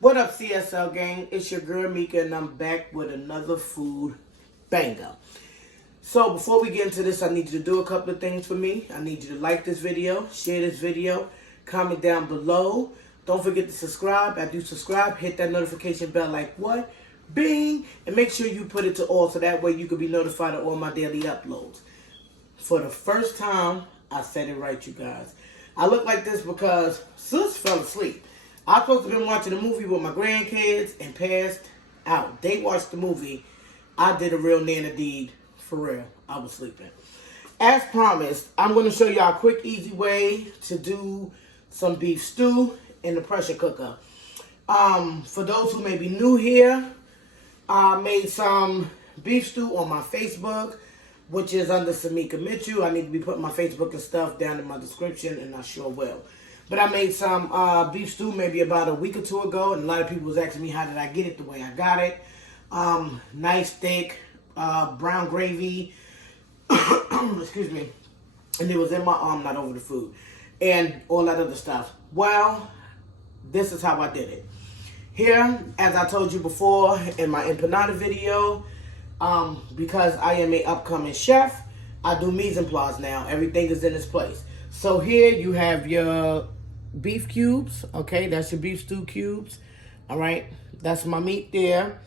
What up, CSL gang? It's your girl Mika, and I'm back with another food banger. So before we get into this, I need you to do a couple of things for me. I need you to like this video, share this video, comment down below. Don't forget to subscribe. After you subscribe, hit that notification bell like what? Bing! And make sure you put it to all so that way you can be notified of all my daily uploads. For the first time, I said it right, you guys. I look like this because Sis fell asleep. I was supposed to be watching a movie with my grandkids and passed out. They watched the movie. I did a real Nana deed. For real. I was sleeping. As promised, I'm going to show y'all a quick, easy way to do some beef stew in the pressure cooker. For those who may be new here, I made some beef stew on my Facebook, which is under Samika Mitchell. I need to be putting my Facebook and stuff down in my description, and I sure will. But I made some beef stew maybe about a week or two ago, and a lot of people was asking me how did I get it the way I got it. Nice thick brown gravy, excuse me, and it was in my arm, not over the food, and all that other stuff. Well, this is how I did it. Here, as I told you before in my empanada video, because I am an upcoming chef, I do mise en place now. Everything is in its place. So here you have your beef cubes, okay? That's your beef stew cubes, all right? That's my meat there.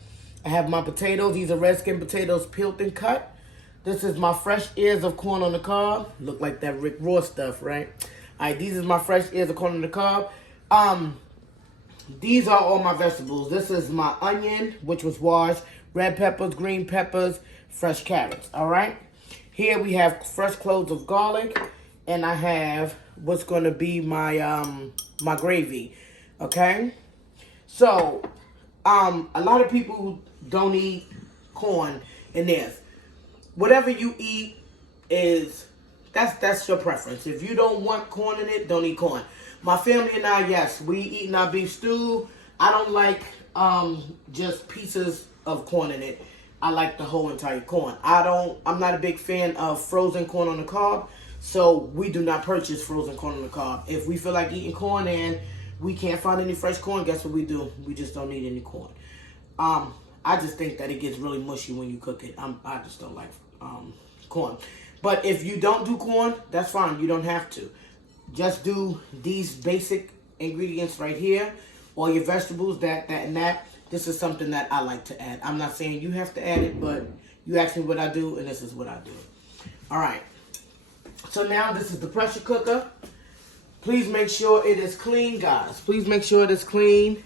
I have my potatoes. These are red skin potatoes peeled and cut. This is my fresh ears of corn on the cob. Look like that Rick Ross stuff, right? All right, these are my fresh ears of corn on the cob. These are all my vegetables. This is my onion, which was washed, red peppers, green peppers, fresh carrots, all right? Here we have fresh cloves of garlic, and I have what's going to be my my gravy, okay? So, a lot of people don't eat corn in this. Whatever you eat is, that's your preference. If you don't want corn in it, don't eat corn. My family and I, yes, we eating our beef stew. I don't like just pieces of corn in it. I like the whole entire corn. I'm not a big fan of frozen corn on the cob, so we do not purchase frozen corn on the cob. If we feel like eating corn and we can't find any fresh corn, guess what we do? We just don't eat any corn. I just think that it gets really mushy when you cook it. I just don't like corn. But if you don't do corn, that's fine. You don't have to. Just do these basic ingredients right here. All your vegetables, that, and that. This is something that I like to add. I'm not saying you have to add it, but you ask me what I do, and this is what I do. All right. So now this is the pressure cooker. Please make sure it is clean, guys. Please make sure it is clean.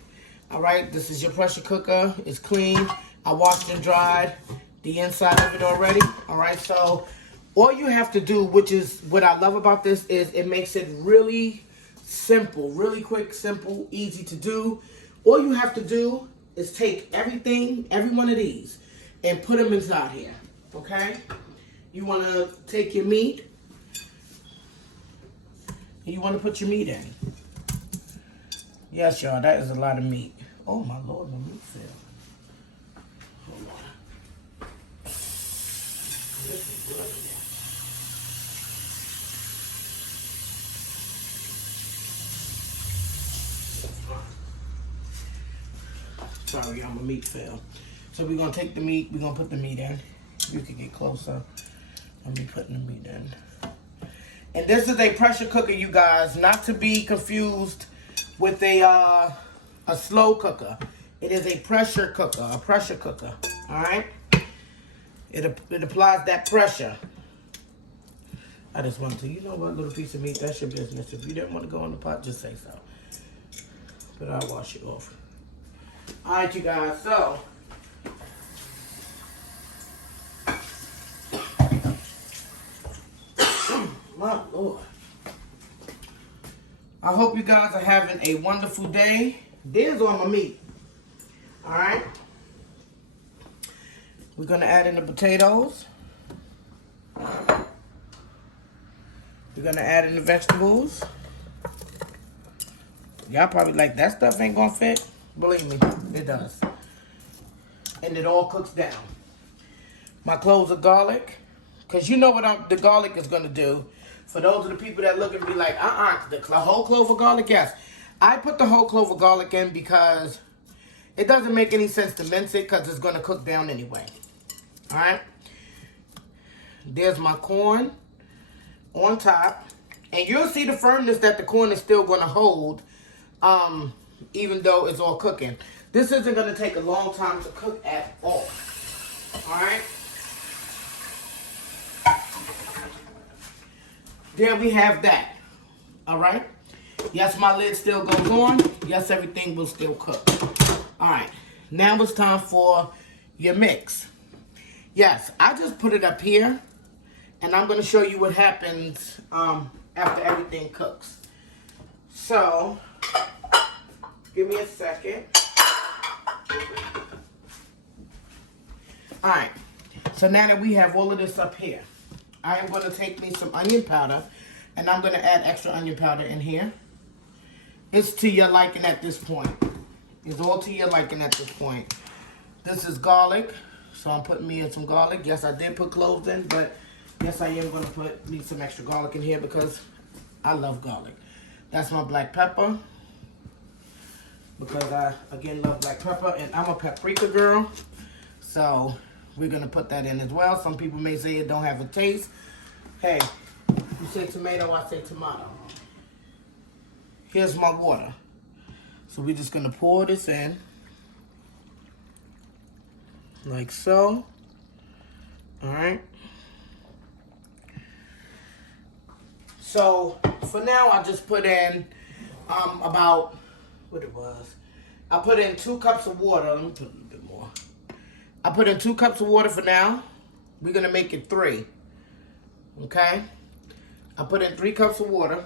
All right, this is your pressure cooker. It's clean. I washed and dried the inside of it already. All right, so all you have to do, which is what I love about this, is it makes it really simple, really quick, simple, easy to do. All you have to do is take everything, every one of these, and put them inside here, okay? You want to take your meat, and you want to put your meat in. Yes, y'all, that is a lot of meat. Oh, my Lord, my meat fell. Hold on. This is good in there. Sorry, y'all, my meat fell. So we're going to take the meat, we're going to put the meat in. You can get closer. Let me put the meat in. And this is a pressure cooker, you guys, not to be confused with a slow cooker. It is a pressure cooker, all right? It applies that pressure. I just wanted to, you know what, little piece of meat, that's your business. If you didn't want to go in the pot, just say so. But I'll wash it off. All right, you guys, so. My Lord. I hope you guys are having a wonderful day. There's all my meat. All right. We're going to add in the potatoes. We're going to add in the vegetables. Y'all probably like, that stuff ain't going to fit. Believe me, it does. And it all cooks down. My cloves of garlic. Because you know what the garlic is going to do. For those of the people that look and be like, the whole clove of garlic, yes. I put the whole clove of garlic in because It doesn't make any sense to mince it because it's going to cook down anyway. All right. There's my corn on top. And you'll see the firmness that the corn is still going to hold, even though it's all cooking. This isn't going to take a long time to cook at all. All right. There we have that. All right. Yes, my lid still goes on. Yes, everything will still cook. All right. Now it's time for your mix. Yes, I just put it up here. And I'm going to show you what happens after everything cooks. So, give me a second. All right. So now that we have all of this up here, I am going to take me some onion powder. And I'm going to add extra onion powder in here. It's to your liking at this point. It's all to your liking at this point. This is garlic. So I'm putting me in some garlic. Yes, I did put cloves in, but yes, I am going to put me some extra garlic in here because I love garlic. That's my black pepper. Because I, again, love black pepper. And I'm a paprika girl. So we're going to put that in as well. Some people may say it don't have a taste. Hey, you say tomato, I say tomato. Here's my water. So we're just going to pour this in. Like so. All right. So for now, I just put in about, what it was. I put in 2 cups of water. Let me put a little bit more. I put in 2 cups of water for now. We're going to make it 3. Okay. I put in 3 cups of water.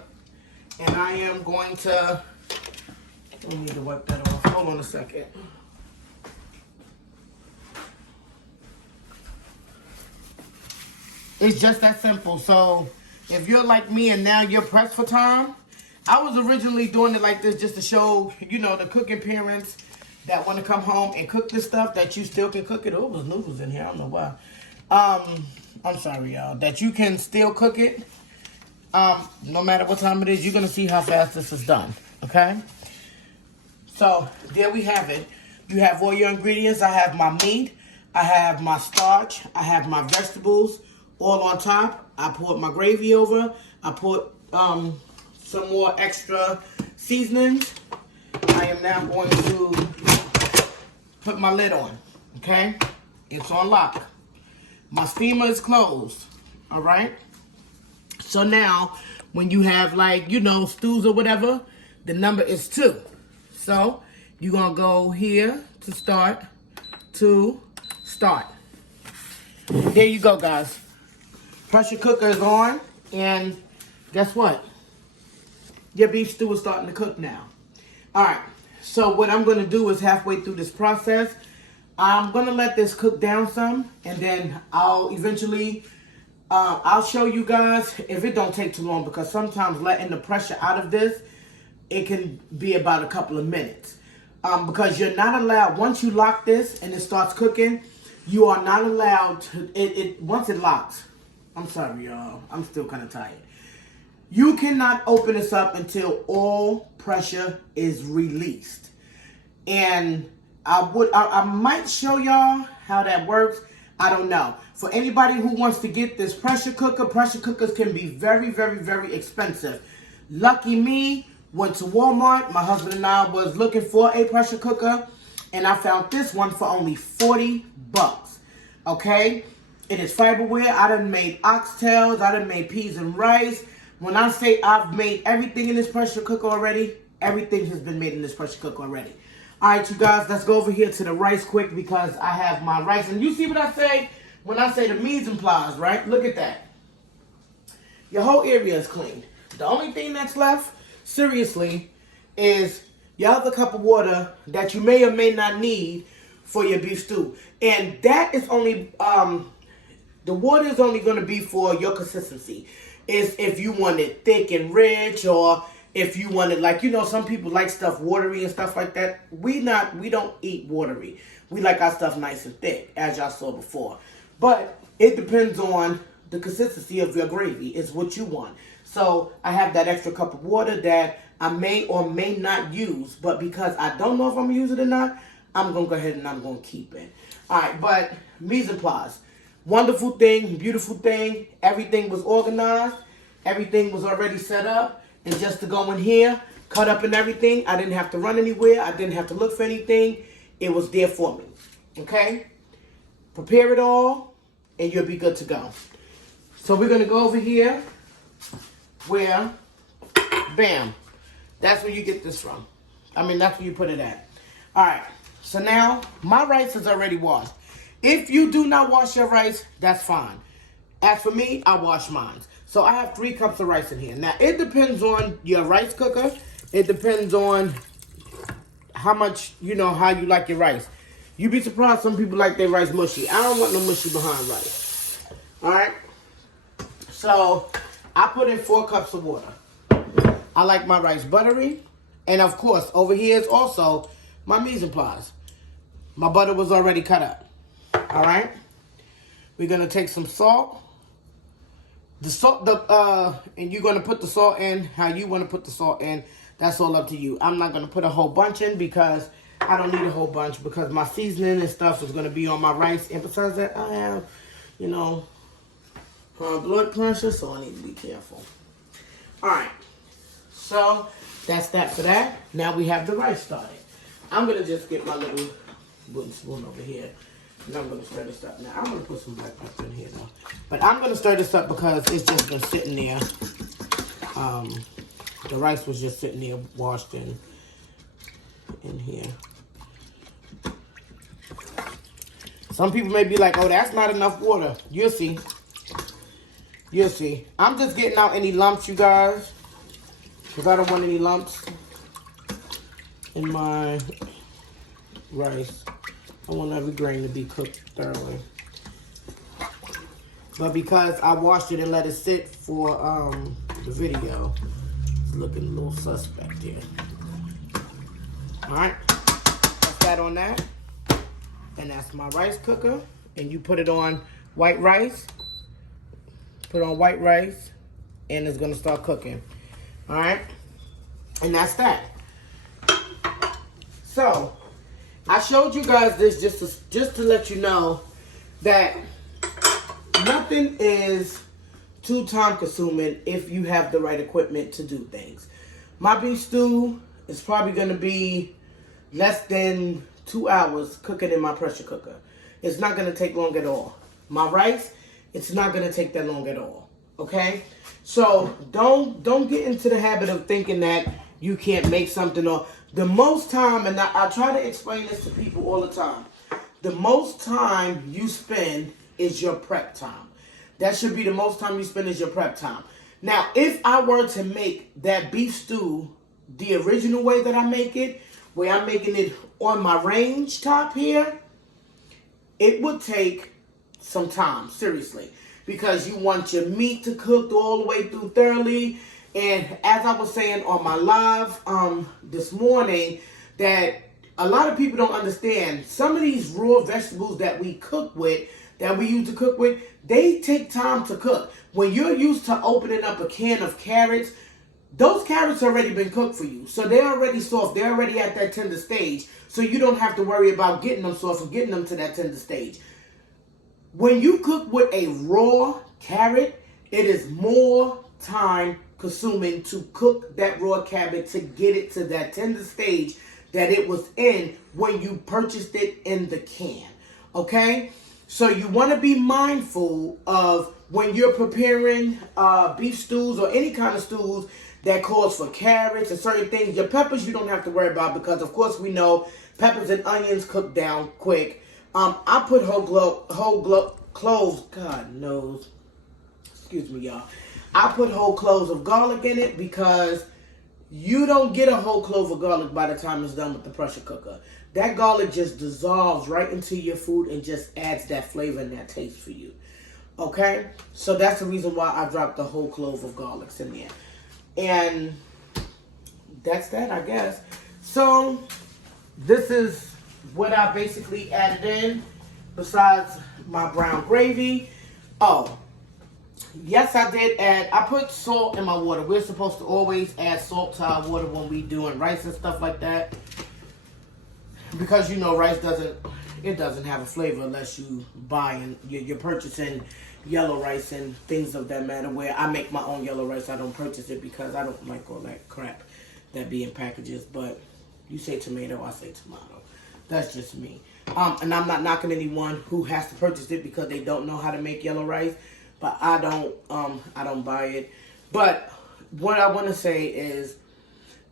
And I am going to, I need to wipe that off. Hold on a second. It's just that simple. So if you're like me and now you're pressed for time, I was originally doing it like this just to show, you know, the cooking parents that want to come home and cook this stuff that you still can cook it. Oh, there's noodles in here. I don't know why. I'm sorry, y'all. That you can still cook it. No matter what time it is, you're going to see how fast this is done. Okay? So there we have it. You have all your ingredients. I have my meat. I have my starch. I have my vegetables all on top. I poured my gravy over. I put some more extra seasonings. I am now going to put my lid on. Okay? It's on lock. My steamer is closed. All right? So now, when you have like, you know, stews or whatever, the number is 2. So, you're going to go here to start, to start. There you go, guys. Pressure cooker is on, and guess what? Your beef stew is starting to cook now. All right, so what I'm going to do is halfway through this process, I'm going to let this cook down some, and then I'll eventually, I'll show you guys if it don't take too long, because sometimes letting the pressure out of this, it can be about a couple of minutes. Because you're not allowed, once you lock this and it starts cooking, you are not allowed to, once it locks, I'm sorry y'all, I'm still kind of tired. You cannot open this up until all pressure is released. And I might show y'all how that works. I don't know. For anybody who wants to get this pressure cookers can be very, very, very expensive. Lucky me, went to Walmart. My husband and I was looking for a pressure cooker, and I found this one for only 40 bucks. Okay? It is fiberware. I done made oxtails. I done made peas and rice. When I say I've made everything in this pressure cooker already, everything has been made in this pressure cooker already. All right, you guys, let's go over here to the rice quick because I have my rice. And you see what I say when I say the mise en place, right? Look at that. Your whole area is clean. The only thing that's left, seriously, is your other cup of water that you may or may not need for your beef stew. And that is only, the water is only going to be for your consistency. Is if you want it thick and rich, or if you want it like, you know, some people like stuff watery and stuff like that. We don't eat watery. We like our stuff nice and thick, as y'all saw before. But it depends on the consistency of your gravy. It's what you want. So I have that extra cup of water that I may or may not use, but because I don't know if I'm going to use it or not, I'm going to go ahead and I'm going to keep it. All right, but mise en place. Wonderful thing, beautiful thing. Everything was organized. Everything was already set up. And just to go in here, cut up and everything, I didn't have to run anywhere. I didn't have to look for anything. It was there for me. Okay? Prepare it all, and you'll be good to go. So we're going to go over here where, bam, that's where you get this from. I mean, that's where you put it at. All right. So now, my rice is already washed. If you do not wash your rice, that's fine. As for me, I wash mine. So I have 3 cups of rice in here. Now, it depends on your rice cooker. It depends on how much, how you like your rice. You'd be surprised some people like their rice mushy. I don't want no mushy behind rice. All right? So, I put in 4 cups of water. I like my rice buttery. And, of course, over here is also my mise en place. My butter was already cut up. All right? We're going to take some salt. The salt, and you're going to put the salt in how you want to put the salt in. That's all up to you. I'm not going to put a whole bunch in because I don't need a whole bunch because my seasoning and stuff is going to be on my rice. And besides that, I have, blood pressure, so I need to be careful. All right. So that's that for that. Now we have the rice started. I'm going to just get my little wooden spoon over here. And I'm going to stir this up. Now, I'm going to put some black pepper in here, though. But I'm going to stir this up because it's just been sitting there. The rice was just sitting there washed in here. Some people may be like, oh, that's not enough water. You'll see. You'll see. I'm just getting out any lumps, you guys. Because I don't want any lumps in my rice. I want every grain to be cooked thoroughly. But because I washed it and let it sit for the video, it's looking a little suspect here. Alright. That's that on that. And that's my rice cooker. And you put it on white rice. Put it on white rice. And it's going to start cooking. Alright. And that's that. So, I showed you guys this just to let you know that nothing is too time consuming if you have the right equipment to do things. My beef stew is probably going to be less than 2 hours cooking in my pressure cooker. It's not going to take long at all. My rice, it's not going to take that long at all. Okay? So don't get into the habit of thinking that you can't make something, or the most time, and I try to explain this to people all the time, the most time you spend is your prep time. That should be the most time you spend is your prep time. Now, if I were to make that beef stew the original way that I make it, where I'm making it on my range top here, it would take some time, seriously, because you want your meat to cook all the way through thoroughly. And as I was saying on my live this morning, that a lot of people don't understand, some of these raw vegetables that we cook with, that we use to cook with, they take time to cook. When you're used to opening up a can of carrots, those carrots already been cooked for you. So they're already soft. They're already at that tender stage. So you don't have to worry about getting them soft and getting them to that tender stage. When you cook with a raw carrot, it is more time consuming to cook that raw carrot to get it to that tender stage that it was in when you purchased it in the can. Okay? So you want to be mindful of when you're preparing beef stews or any kind of stews that calls for carrots and certain things. Your peppers you don't have to worry about because, of course, we know peppers and onions cook down quick. I put whole cloves, God knows, excuse me, y'all. I put whole cloves of garlic in it because you don't get a whole clove of garlic by the time it's done with the pressure cooker. That garlic just dissolves right into your food and just adds that flavor and that taste for you. Okay? So that's the reason why I dropped the whole clove of garlics in there. And that's that, I guess. So this is what I basically added in besides my brown gravy. Oh, yes, I did add, I put salt in my water. We're supposed to always add salt to our water when we doing rice and stuff like that. because you know rice doesn't have a flavor unless you buy and you're purchasing yellow rice and things of that matter. Where I make my own yellow rice, I don't purchase it because I don't like all that crap that be in packages. But you say tomato, I say tomato. That's just me. And I'm not knocking anyone who has to purchase it because they don't know how to make yellow rice. But I don't buy it. But what I want to say is,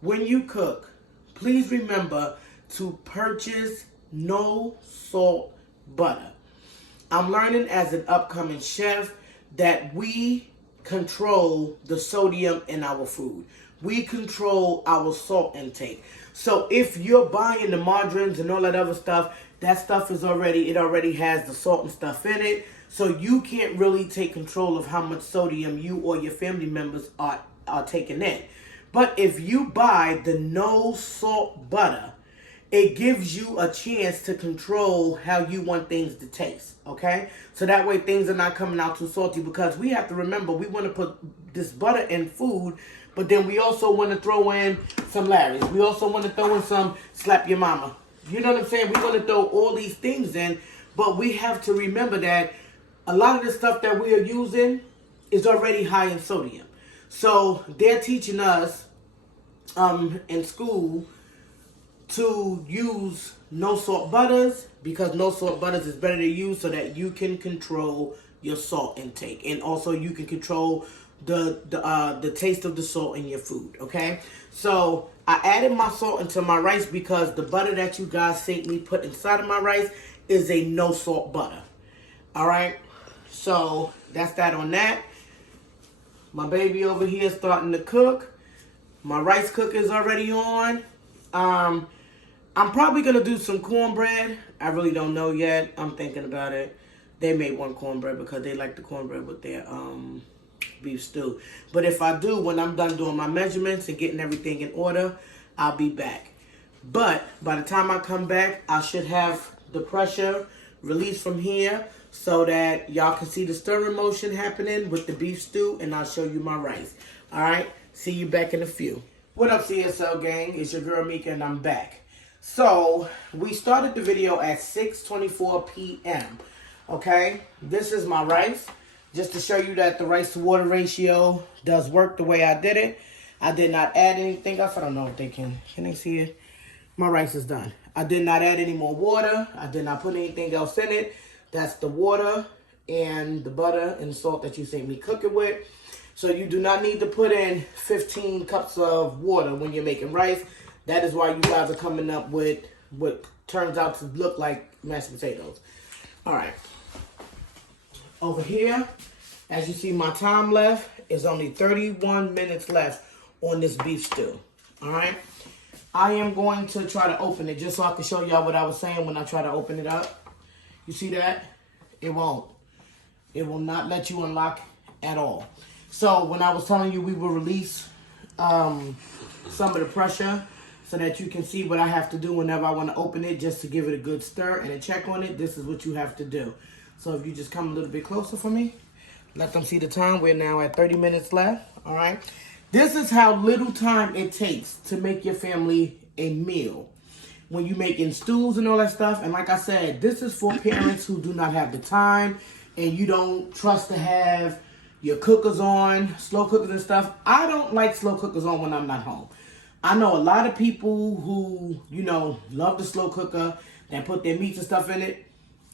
when you cook, please remember to purchase no salt butter. I'm learning as an upcoming chef that we control the sodium in our food. We control our salt intake. So if you're buying the margarines and all that other stuff, that stuff it already has the salt and stuff in it. So you can't really take control of how much sodium you or your family members are taking in. But if you buy the no salt butter, it gives you a chance to control how you want things to taste, okay? So that way things are not coming out too salty, because we have to remember we want to put this butter in food, but then we also want to throw in some Larry's. We also want to throw in some slap your mama. You know what I'm saying? We want to throw all these things in, but we have to remember that a lot of the stuff that we are using is already high in sodium. So they're teaching us in school to use no salt butters, because no salt butters is better to use so that you can control your salt intake, and also you can control the taste of the salt in your food. Okay, so I added my salt into my rice because the butter that you guys see me put inside of my rice is a no salt butter. All right, so that's that on that. My baby over here is starting to cook. My rice cooker is already on. I'm probably going to do some cornbread. I really don't know yet. I'm thinking about it. They may want cornbread because they like the cornbread with their beef stew. But if I do, when I'm done doing my measurements and getting everything in order, I'll be back. But by the time I come back, I should have the pressure released from here so that y'all can see the stirring motion happening with the beef stew, and I'll show you my rice. All right? See you back in a few. What up, CSL gang? It's your girl Mika, and I'm back. So, we started the video at 6:24 p.m. Okay? This is my rice. Just to show you that the rice to water ratio does work the way I did it. I did not add anything else. I don't know if they can they see it? My rice is done. I did not add any more water. I did not put anything else in it. That's the water and the butter and salt that you see me cook it with. So you do not need to put in 15 cups of water when you're making rice. That is why you guys are coming up with what turns out to look like mashed potatoes. All right. Over here, as you see, my time left is only 31 minutes left on this beef stew. All right. I am going to try to open it just so I can show y'all what I was saying when I try to open it up. You see that? It won't. It will not let you unlock at all. So when I was telling you we will release some of the pressure so that you can see what I have to do whenever I want to open it, just to give it a good stir and a check on it, this is what you have to do. So if you just come a little bit closer for me, let them see the time. We're now at 30 minutes left, all right? This is how little time it takes to make your family a meal when you're making stews and all that stuff. And like I said, this is for parents who do not have the time and you don't trust to have your cookers on, slow cookers and stuff. I don't like slow cookers on when I'm not home. I know a lot of people who, you know, love the slow cooker and put their meats and stuff in it.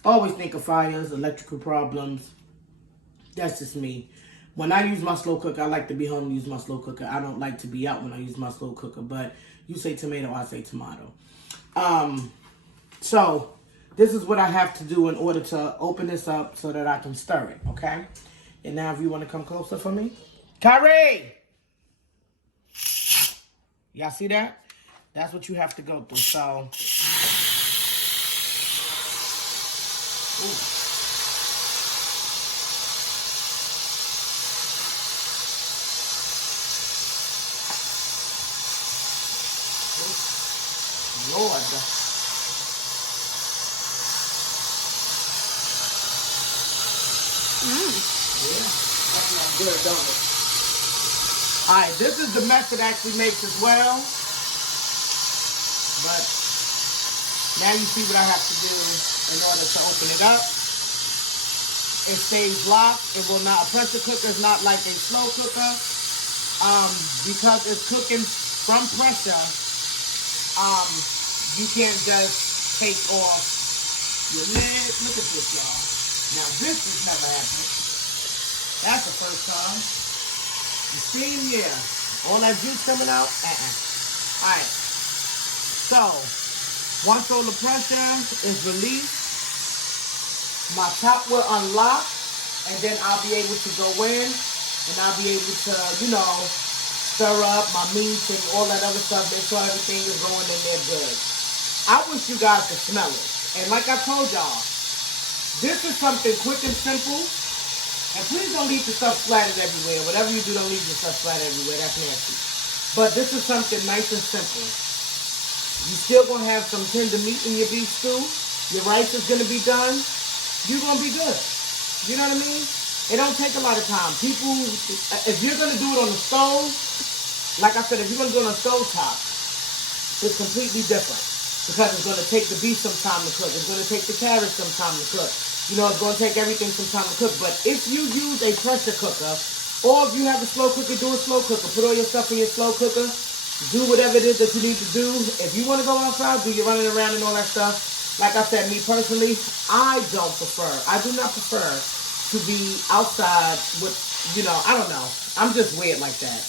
Always think of fires, electrical problems. That's just me. When I use my slow cooker, I like to be home and use my slow cooker. I don't like to be out when I use my slow cooker. But you say tomato, I say tomato. So this is what I have to do in order to open this up so that I can stir it, okay? And now if you want to come closer for me. Kyrie! Y'all see that? That's what you have to go through. So, ooh. Lord. Yeah, that's good, don't it? All right, this is the mess it actually makes as well. But Now you see what I have to do in order to open it up. It stays locked. It will not, a pressure cooker is not like a slow cooker. Because it's cooking from pressure, you can't just take off your lid. Look at this, y'all. Now this has never happened. That's the first time. The steam, yeah. All that juice coming out, Alright. So, once all the pressure is released, my top will unlock, and then I'll be able to go in, and I'll be able to, you know, stir up my meat and all that other stuff, make sure everything is going in there good. I wish you guys could smell it. And like I told y'all, this is something quick and simple. And please don't leave the stuff splattered everywhere. Whatever you do, don't leave the stuff splattered everywhere. That's nasty. But this is something nice and simple. You still gonna have some tender meat in your beef stew. Your rice is gonna be done. You're gonna be good. You know what I mean? It don't take a lot of time. People, if you're gonna do it on the stove, like I said, if you're gonna do it on a stove top, it's completely different. Because it's gonna take the beef some time to cook. It's gonna take the carrots some time to cook. You know, it's gonna take everything some time to cook. But if you use a pressure cooker, or if you have a slow cooker, do a slow cooker. Put all your stuff in your slow cooker. Do whatever it is that you need to do. If you wanna go outside, do your running around and all that stuff. Like I said, me personally, I do not prefer to be outside with, you know, I don't know. I'm just weird like that.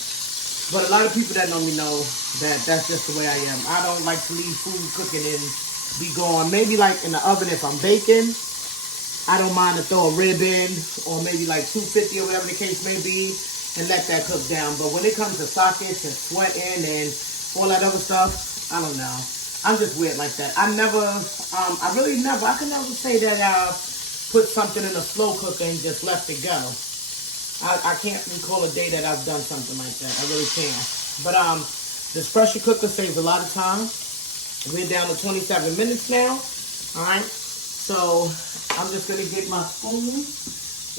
But a lot of people that know me know that that's just the way I am. I don't like to leave food cooking and be gone. Maybe like in the oven if I'm baking, I don't mind to throw a rib in, or maybe like 250 or whatever the case may be, and let that cook down. But when it comes to sockets and sweating and all that other stuff, I don't know. I'm just weird like that. I can never say that I put something in a slow cooker and just left it go. I can't recall a day that I've done something like that. I really can't. But this pressure cooker saves a lot of time. We're down to 27 minutes now. Alright. So I'm just gonna get my spoon.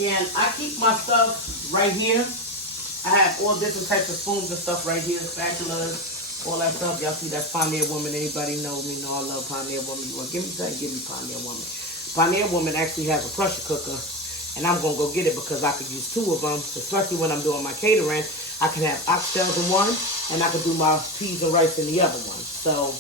And I keep my stuff right here. I have all different types of spoons and stuff right here, spatulas, all that stuff. Y'all see that's Pioneer Woman. Anybody know me know I love Pioneer Woman. You want to give me that? Give me Pioneer Woman. Pioneer Woman actually has a pressure cooker, and I'm going to go get it because I could use two of them, especially when I'm doing my catering. I can have oxtails in one, and I can do my peas and rice in the other one. So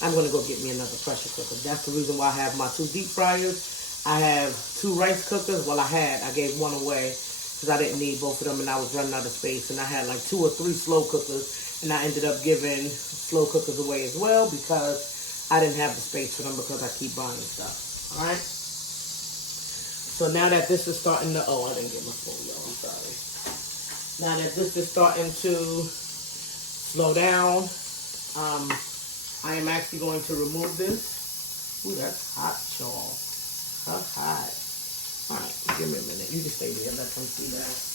I'm going to go get me another pressure cooker. That's the reason why I have my 2 deep fryers. I have 2 rice cookers. Well, I gave one away because I didn't need both of them, and I was running out of space. And I had like 2 or 3 slow cookers. And I ended up giving slow cookers away as well because I didn't have the space for them because I keep buying stuff. Alright? So now that this is starting to... Oh, I didn't get my phone, y'all. I'm sorry. Now that this is starting to slow down, I am actually going to remove this. Ooh, that's hot, y'all. That's hot. Alright, give me a minute. You can stay there. Let them see that.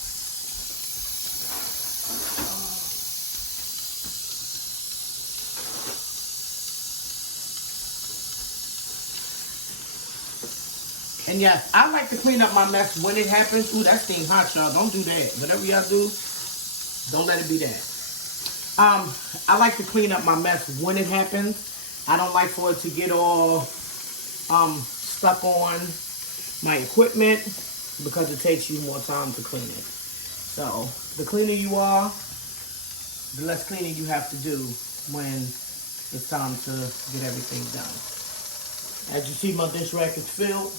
And yes, I like to clean up my mess when it happens. Ooh, that steam hot, y'all. Don't do that. Whatever y'all do, don't let it be that. I like to clean up my mess when it happens. I don't like for it to get all stuck on my equipment because it takes you more time to clean it. So, the cleaner you are, the less cleaning you have to do when it's time to get everything done. As you see, my dish rack is filled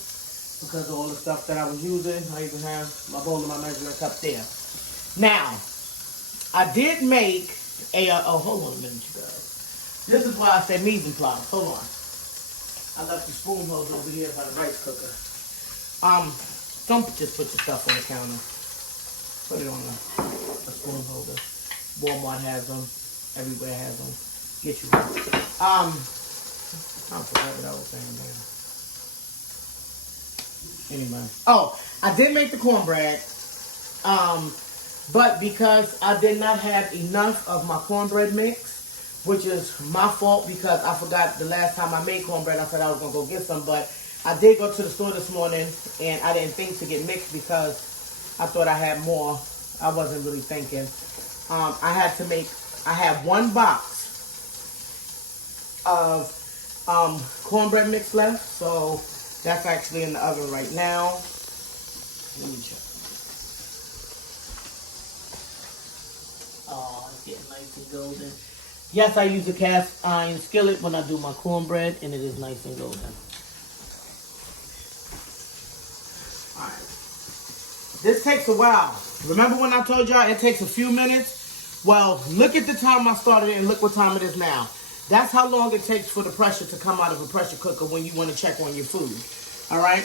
because of all the stuff that I was using. I even have my bowl and my measuring cup there. Now, I did make a, hold on a minute, you guys. This is why I said mise en place. Hold on. I left the spoon holder over here by the rice cooker. Don't just put your stuff on the counter. Put it on a spoon holder. Walmart has them. Everywhere has them. Get you one. I forgot what I was saying there. Anyway. Oh, I did make the cornbread. But because I did not have enough of my cornbread mix, which is my fault because I forgot the last time I made cornbread, I said I was going to go get some. But I did go to the store this morning, and I didn't think to get mixed because I thought I had more. I wasn't really thinking. I had 1 box of cornbread mix left, so that's actually in the oven right now. Let me check. Oh, it's getting nice and golden. Yes, I use a cast iron skillet when I do my cornbread, and it is nice and golden. Alright. This takes a while. Remember when I told y'all it takes a few minutes? Well, look at the time I started it and look what time it is now. That's how long it takes for the pressure to come out of a pressure cooker when you want to check on your food. Alright?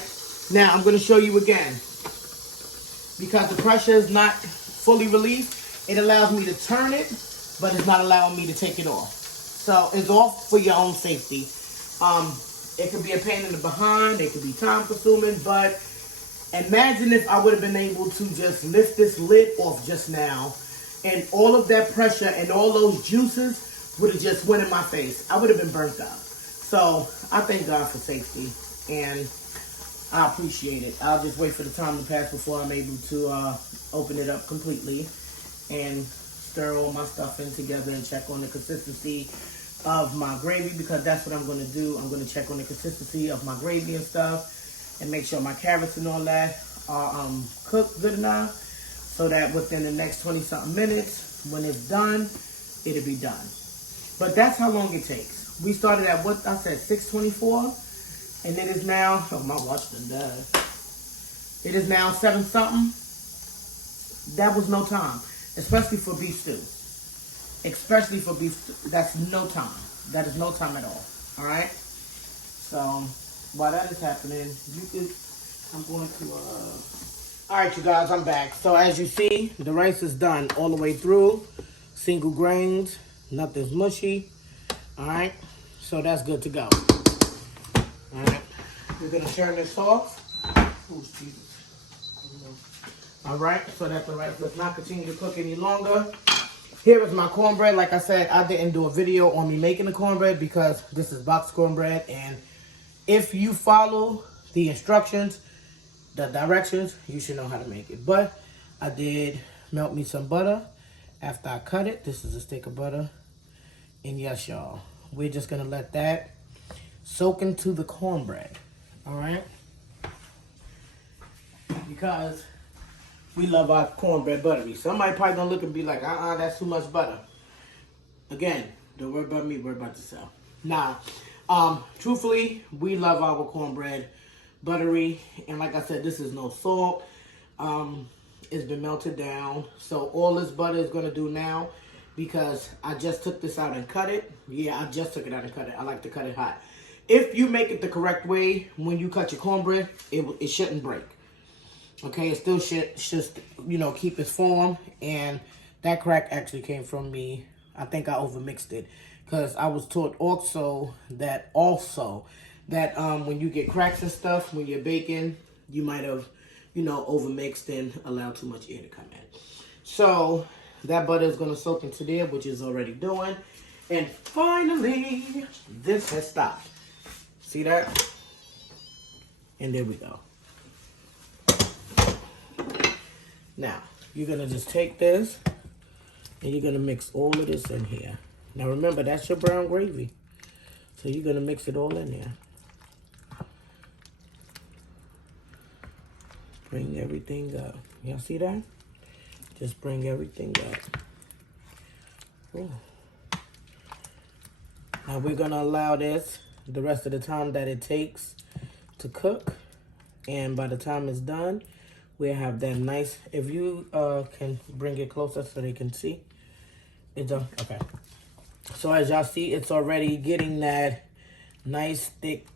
Now, I'm going to show you again. Because the pressure is not fully released, it allows me to turn it, but it's not allowing me to take it off. So, it's off for your own safety. It could be a pain in the behind, it could be time consuming, but imagine if I would have been able to just lift this lid off just now, and all of that pressure and all those juices would have just went in my face. I would have been burnt up. So, I thank God for safety, and I appreciate it. I'll just wait for the time to pass before I'm able to open it up completely and stir all my stuff in together and check on the consistency of my gravy, because that's what I'm going to do. I'm going to check on the consistency of my gravy and stuff and make sure my carrots and all that are cooked good enough so that within the next 20-something minutes, when it's done, it'll be done. But that's how long it takes. We started at what I said, 6:24, and it is now, oh, my watch done died. It is now 7-something. That was no time, especially for beef stew. Especially for beef stew, that's no time. That is no time at all. All right. So while that is happening, I'm going to. All right, you guys, I'm back. So as you see, the rice is done all the way through, single grains, nothing's mushy. All right. So that's good to go. All right. We're gonna turn this off. Oh, Jesus. All right, so that the rice does not continue to cook any longer. Here is my cornbread. Like I said, I didn't do a video on me making the cornbread because this is box cornbread. And if you follow the instructions, the directions, you should know how to make it. But I did melt me some butter after I cut it. This is a stick of butter. And yes, y'all, we're just going to let that soak into the cornbread. All right? Because we love our cornbread buttery. Somebody probably gonna look and be like, that's too much butter. Again, don't worry about me, worry about yourself. Nah, truthfully, we love our cornbread buttery. And like I said, this is no salt. It's been melted down. So all this butter is gonna do now, because I just took this out and cut it. Yeah, I just took it out and cut it. I like to cut it hot. If you make it the correct way, when you cut your cornbread, it shouldn't break. Okay, it still should, you know, keep its form. And that crack actually came from me. I think I overmixed it. Because I was taught also that when you get cracks and stuff, when you're baking, you might have, you know, overmixed and allowed too much air to come in. So that butter is going to soak into there, which is already doing. And finally, this has stopped. See that? And there we go. Now, you're going to just take this and you're going to mix all of this in here. Now, remember, that's your brown gravy. So, you're going to mix it all in there. Bring everything up. Y'all see that? Just bring everything up. Ooh. Now, we're going to allow this the rest of the time that it takes to cook. And by the time it's done, we'll have that nice, if you can bring it closer so they can see. It's done. Okay. So as y'all see, it's already getting that nice thick,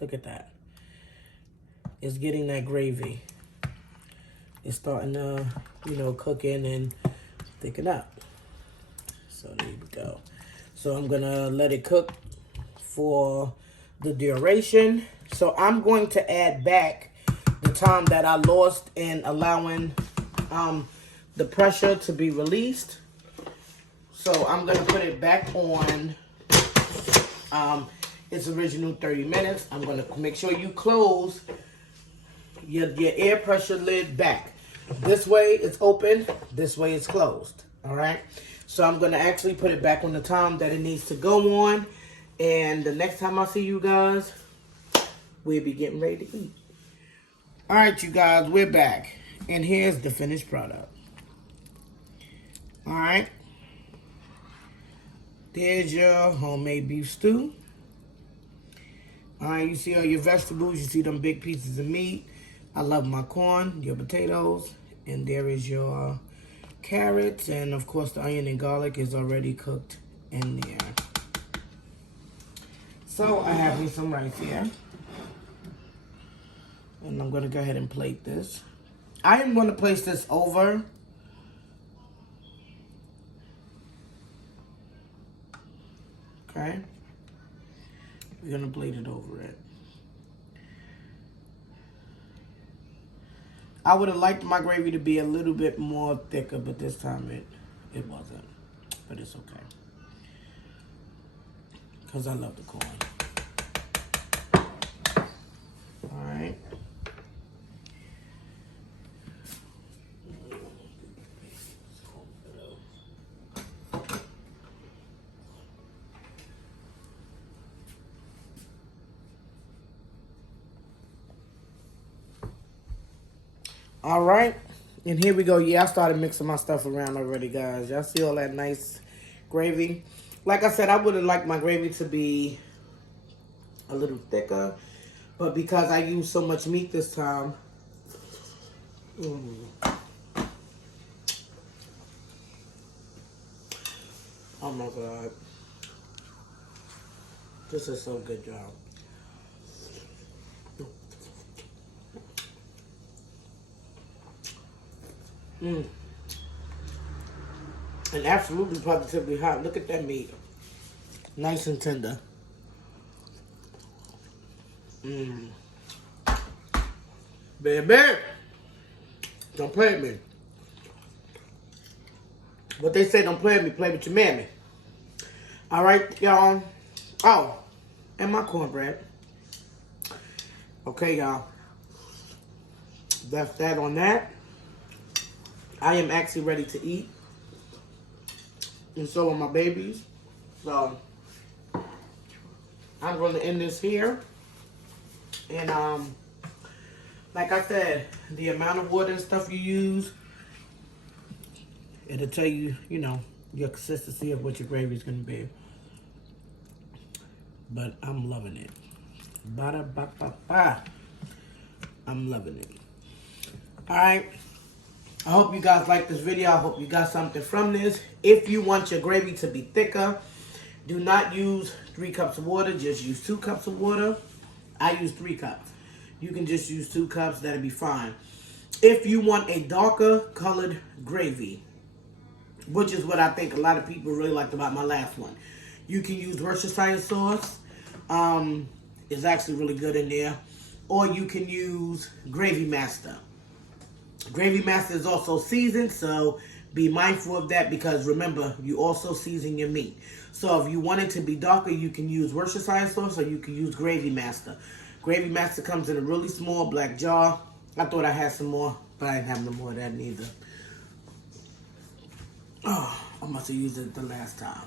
look at that. It's getting that gravy. It's starting to, you know, cook in and thicken up. So there we go. So I'm gonna let it cook for the duration. So I'm going to add back the time that I lost in allowing the pressure to be released. So I'm going to put it back on its original 30 minutes. I'm going to make sure you close your air pressure lid back. This way it's open, this way it's closed. All right. So I'm going to actually put it back on the time that it needs to go on. And the next time I see you guys, we'll be getting ready to eat. All right, you guys, we're back. And here's the finished product. All right. There's your homemade beef stew. All right, you see all your vegetables. You see them big pieces of meat. I love my corn, your potatoes. And there is your carrots. And, of course, the onion and garlic is already cooked in there. So, I have me some rice here. And I'm going to go ahead and plate this. I am going to place this over. Okay. We're going to plate it over it. I would have liked my gravy to be a little bit more thicker, but this time it wasn't. But it's okay. Because I love the corn. All right. All right, and here we go. Yeah, I started mixing my stuff around already, guys. Y'all see all that nice gravy? Like I said, I would have liked my gravy to be a little thicker, but because I used so much meat this time, oh my God, this is so good, y'all. And absolutely positively hot. Look at that meat. Nice and tender. Baby, don't play with me. What they say, don't play with me, play with your mammy. All right, y'all. Oh, and my cornbread. Okay, y'all. That's that on that. I am actually ready to eat. And so are my babies. So, I'm going to end this here. And, like I said, the amount of water and stuff you use, it'll tell you, you know, your consistency of what your gravy is going to be. But I'm loving it. Ba-da-ba-ba-ba. I'm loving it. All right. I hope you guys like this video. I hope you got something from this. If you want your gravy to be thicker, do not use 3 cups of water. Just use 2 cups of water. I use 3 cups. You can just use 2 cups. That'll be fine. If you want a darker colored gravy, which is what I think a lot of people really liked about my last one, you can use Worcestershire sauce. It's actually really good in there. Or you can use Gravy Master. Gravy Master is also seasoned, so be mindful of that because remember, you also season your meat. So if you want it to be darker, you can use Worcestershire sauce or you can use Gravy Master. Gravy Master comes in a really small black jar. I thought I had some more, but I didn't have no more of that neither. Oh, I must have used it the last time.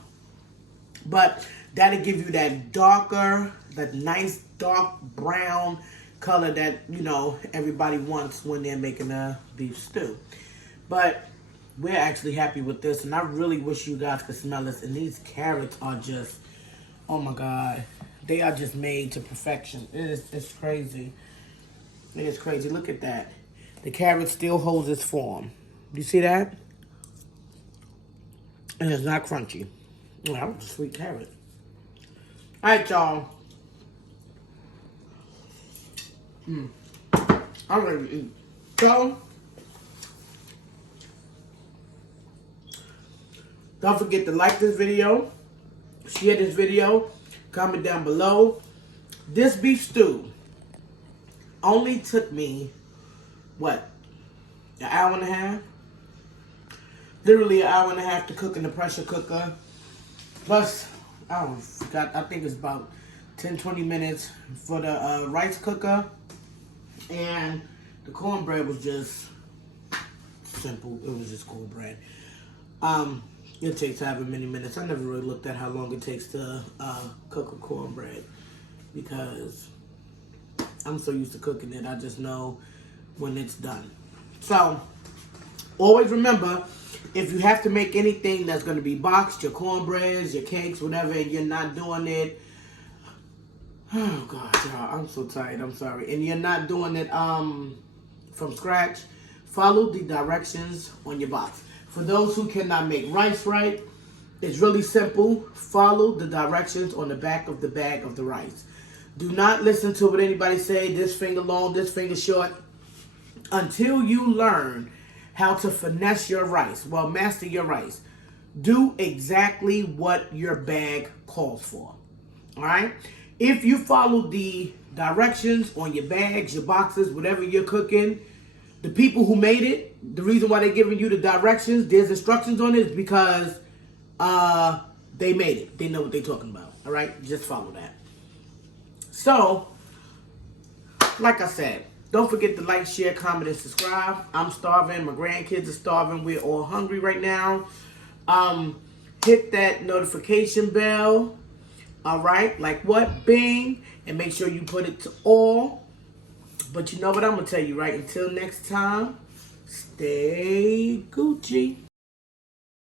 But that'll give you that darker, that nice dark brown color that, you know, everybody wants when they're making a beef stew. But we're actually happy with this, and I really wish you guys could smell this. And these carrots are just, oh my God, they are just made to perfection. It's crazy. It is crazy. Look at that. The carrot still holds its form. You see that? And it's not crunchy. Oh, that was a sweet carrot. All right, y'all. I'm ready to eat. So, don't forget to like this video, share this video, comment down below. This beef stew only took me, what, an hour and a half? Literally an hour and a half to cook in the pressure cooker. Plus, I think it's about 10-20 minutes for the rice cooker. And the cornbread was just simple. It was just cornbread. It takes however many minutes. I never really looked at how long it takes to cook a cornbread because I'm so used to cooking it. I just know when it's done. So, always remember, if you have to make anything that's going to be boxed, your cornbreads, your cakes, whatever, and you're not doing it, oh God, y'all, I'm so tired, I'm sorry. And you're not doing it from scratch, follow the directions on your box. For those who cannot make rice right, it's really simple. Follow the directions on the back of the bag of the rice. Do not listen to what anybody say, this finger long, this finger short, until you learn how to finesse your rice. Well, master your rice. Do exactly what your bag calls for. All right? If you follow the directions on your bags, your boxes, whatever you're cooking, the people who made it, the reason why they're giving you the directions, there's instructions on it, is because they made it. They know what they're talking about. All right? Just follow that. So, like I said, don't forget to like, share, comment, and subscribe. I'm starving. My grandkids are starving. We're all hungry right now. Hit that notification bell. All right? Like what? Bing. And make sure you put it to all. But you know what I'm going to tell you, right? Until next time, stay Gucci.